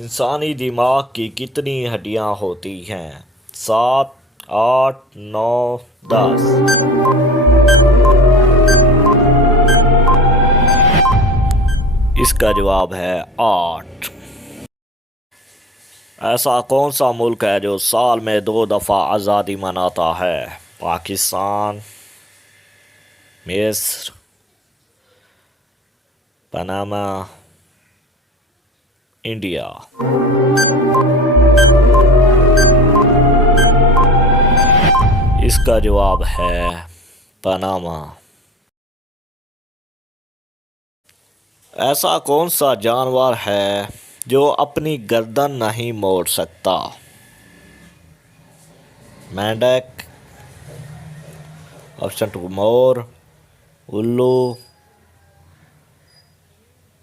इंसानी दिमाग की कितनी हड्डियां होती हैं? 7, 8, 9, 10। इसका जवाब है 8। ऐसा कौन सा मुल्क है जो साल में 2 दफ़ा आज़ादी मनाता है? पाकिस्तान, मिस्र, पनामा, इंडिया। इसका जवाब है पनामा। ऐसा कौन सा जानवर है जो अपनी गर्दन नहीं मोड़ सकता? मेंढक, ऑप्शन 2 मोर, उल्लू,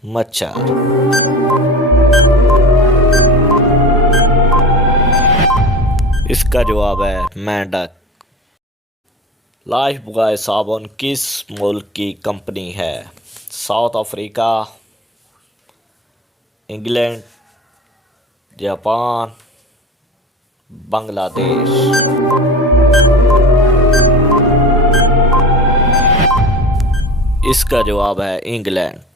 मच्छर। इसका जवाब है मेंढक। लाइफ बॉय साबुन किस मुल्क की कंपनी है? South Africa, England, Japan, Bangladesh. इसका जवाब है इंग्लैंड।